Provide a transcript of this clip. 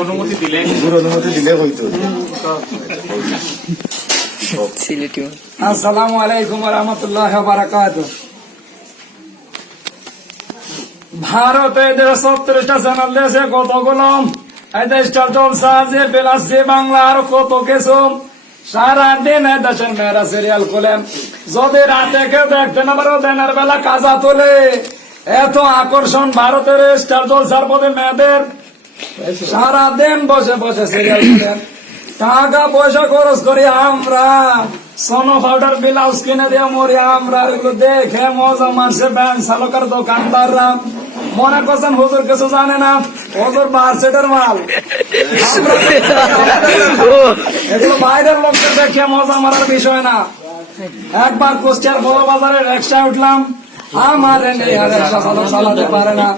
অনুমতি দিলে হইতো। আসসালামু আলাইকুম ওয়া রাহমাতুল্লাহি ওয়া বারাকাতুহু। ভারতে 70টা চ্যানেল দেশে কতগুলো স্টার জলসা যে বেলাস যে বাংলা আর কত কিছু সারাদিন দেশের মেয়েরা সিরিয়াল খোলেন। যদি রাতে কেউ দেখতে না পারো দিনের বেলা কাজা তোলে। এত আকর্ষণ ভারতের স্টার জলসার প্রতি মেয়েদের, সারাদিন বসে বসে সিরিয়াল খোলেন। টাকা পয়সা খরচ করি আমরা, সোনো পাউডার ব্লাউজ কিনে দিয়ে মরি আমরা। এগুলো দেখে মজা মারছে ব্যাংক চালকের দোকানদাররা। মনে করছেন হুজুর কিছু জানে না, হুজুর বার্সেটের মাল। এগুলো বাইরের লোকদের দেখে মজা মারার বিষয় না। একবার কুষ্টিয়ার বড় বাজারে রিক্সায় উঠলাম, আমার রিক্সা চালাতে পারে না।